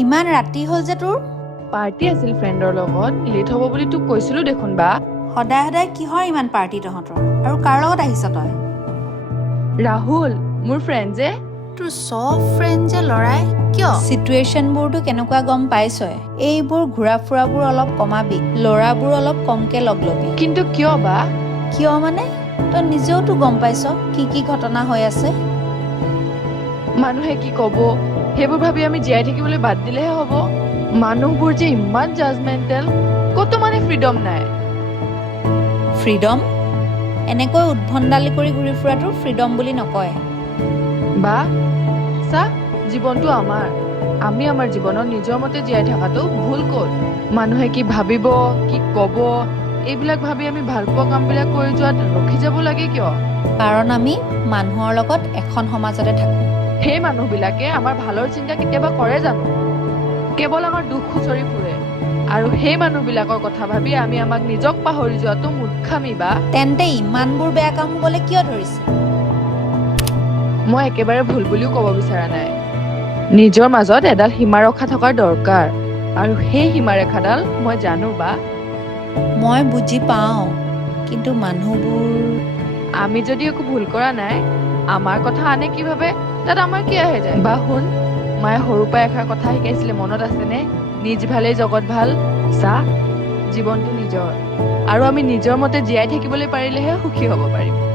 ইমান ৰাতি হ'ল যে তোৰ? পাৰ্টি আছিল ফ্ৰেণ্ডৰ লগত, লেট হ'ব বুলি তোক কৈছিলো দেখোন বা। সদায় সদায় কিহৰ ইমান পাৰ্টি তহঁতৰ? আৰু কাৰ লগত আহিছ তই? ৰাহুল, মোৰ ফ্ৰেণ্ড যে। তোৰ চব ফ্ৰেণ্ড যে ল'ৰাই, কিয়? চিটুৱেশ্যনবোৰতো কেনেকুৱা গম পাইছই। এইবোৰ ঘূৰা ফুৰাবোৰ অলপ কমাবি, ল'ৰাবোৰ অলপ কমকে লগ ল'বি। কিন্তু কিয় বা? কিয় মানে? তই নিজেওতো গম পাইছ কি কি ঘটনা হৈ আছে। মানুহে কি ক'ব, সেইবোৰ ভাবি আমি জীয়াই থাকিবলৈ বাদ দিলেহে হ'ব। মানুহবোৰ যে ইমান জাজমেণ্টেল, ক'তো মানে ফ্ৰীডম নাই। ফ্ৰীডম? এনেকৈ উদ্ভণ্ডালি কৰি ঘূৰি ফুৰাটো ফ্ৰীডম বুলি নকয়। বা চা, জীৱনটো আমাৰ। আমি আমাৰ জীৱনত নিজৰ মতে জীয়াই থকাটো ভুল ক'ত? মানুহে কি ভাবিব, কি ক'ব, এইবিলাক ভাবি আমি ভাল পোৱা কামবিলাক কৰি যোৱাত ৰখি যাব লাগে কিয়? কাৰণ আমি মানুহৰ লগত এখন সমাজতে থাকোঁ। সেই মানুহবিলাকে আমাৰ ভালৰ চিন্তা কেতিয়াবা কৰে জানো? কেৱল আমাৰ দুখ খুচৰি ফুৰে। আৰু সেই মানুহবিলাকৰ কথা ভাবি আমি আমাক নিজক পাহৰি যোৱাটো মূৰ্খামি বা। তেন্তে ইমানবোৰ বেয়া কাম হ'বলৈ কিয় ধৰিছে? মই একেবাৰে ভুল বুলিও ক'ব বিচৰা নাই। নিজৰ মাজত এডাল সীমাৰেখা থকাৰ দৰকাৰ, আৰু সেই সীমাৰেখাডাল মই জানো বা। মই বুজি পাওঁ, কিন্তু মানুহবোৰ। আমি যদি একো ভুল কৰা নাই, আমাৰ কথা আনে কি ভাবে তাত আমাৰ কি আহে যায়? বা শুন, মায়ে সৰুৰ পৰাই এষাৰ কথা শিকাইছিলে, মনত আছেনে? নিজ ভালেই জগত ভাল। চা, জীৱনটো নিজৰ, আৰু আমি নিজৰ মতে জীয়াই থাকিবলৈ পাৰিলেহে সুখী হ'ব পাৰিম।